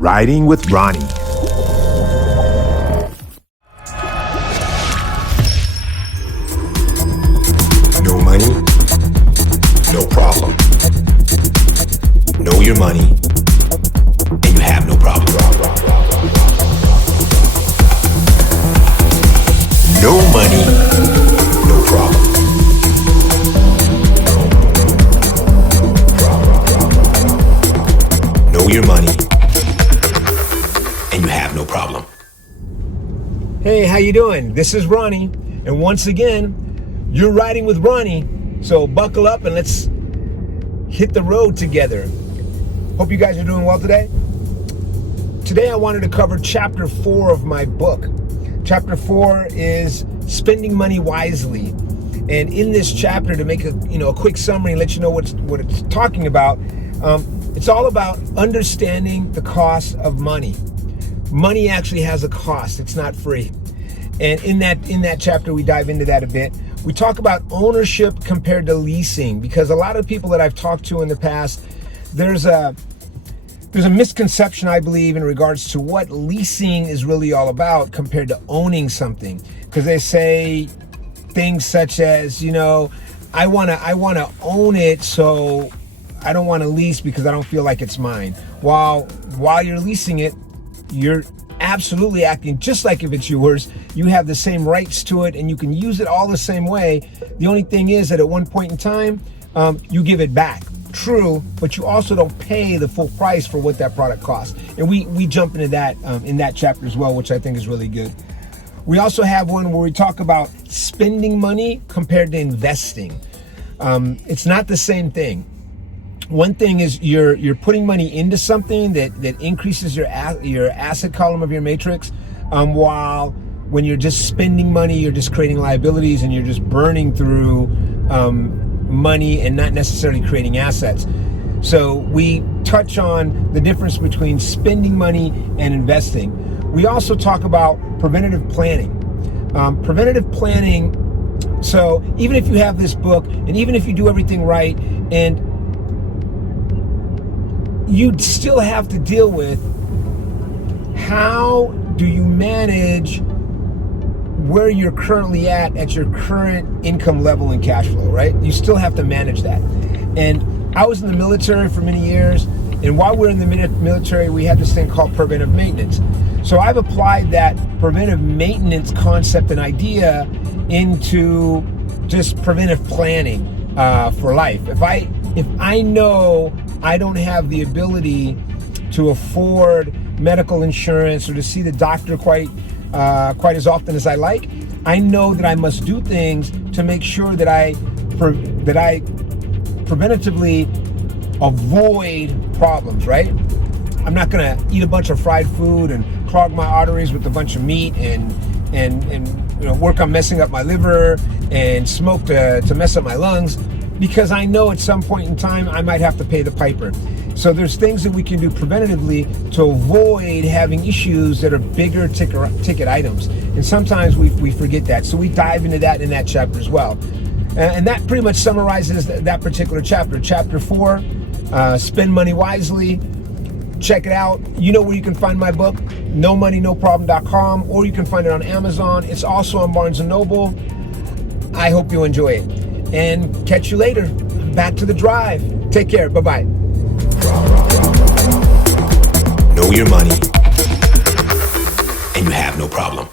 Riding with Ronnie. No money, no problem. Know your money, and you have no problem. No money, no problem. Know your money, and you have no problem. Hey, how you doing? This is Ronnie, and once again, you're riding with Ronnie. So buckle up and let's hit the road together. Hope you guys are doing well today. Today I wanted to cover chapter 4 of my book. Chapter 4 is spending money wisely. And in this chapter, to make a quick summary and let you know what it's talking about, it's all about understanding the cost of money. Money actually has a cost. It's not free. And in that chapter, we dive into that a bit. We talk about ownership compared to leasing, because a lot of people that I've talked to in the past, there's a misconception, I believe, in regards to what leasing is really all about compared to owning something. Because they say things such as, I want to own it, so I don't want to lease because I don't feel like it's mine. While you're leasing it, you're absolutely acting just like if it's yours. You have the same rights to it and you can use it all the same way. The only thing is that at one point in time, you give it back. True, but you also don't pay the full price for what that product costs. And we jump into that in that chapter as well, which I think is really good. We also have one where we talk about spending money compared to investing. It's not the same thing. One thing is you're putting money into something that increases your asset column of your matrix, while when you're just spending money, you're just creating liabilities and you're just burning through money and not necessarily creating assets. So we touch on the difference between spending money and investing. We also talk about preventative planning. Preventative planning, so even if you have this book and even if you do everything right, and you'd still have to deal with how do you manage where you're currently at your current income level and cash flow, right? You still have to manage that. And I was in the military for many years, and while we're in the military, we had this thing called preventive maintenance. So I've applied that preventive maintenance concept and idea into just preventive planning for life. If I know I don't have the ability to afford medical insurance or to see the doctor quite as often as I like, I know that I must do things to make sure that I preventatively avoid problems, right? I'm not gonna eat a bunch of fried food and clog my arteries with a bunch of meat and work on messing up my liver and smoke to mess up my lungs, because I know at some point in time I might have to pay the piper. So there's things that we can do preventatively to avoid having issues that are bigger ticket items. And sometimes we forget that. So we dive into that in that chapter as well. And that pretty much summarizes that particular chapter. Chapter 4, spend money wisely. Check it out. You know where you can find my book, nomoneynoproblem.com, or you can find it on Amazon. It's also on Barnes & Noble. I hope you enjoy it. And catch you later. Back to the drive. Take care. Bye-bye. Know your money, and you have no problem.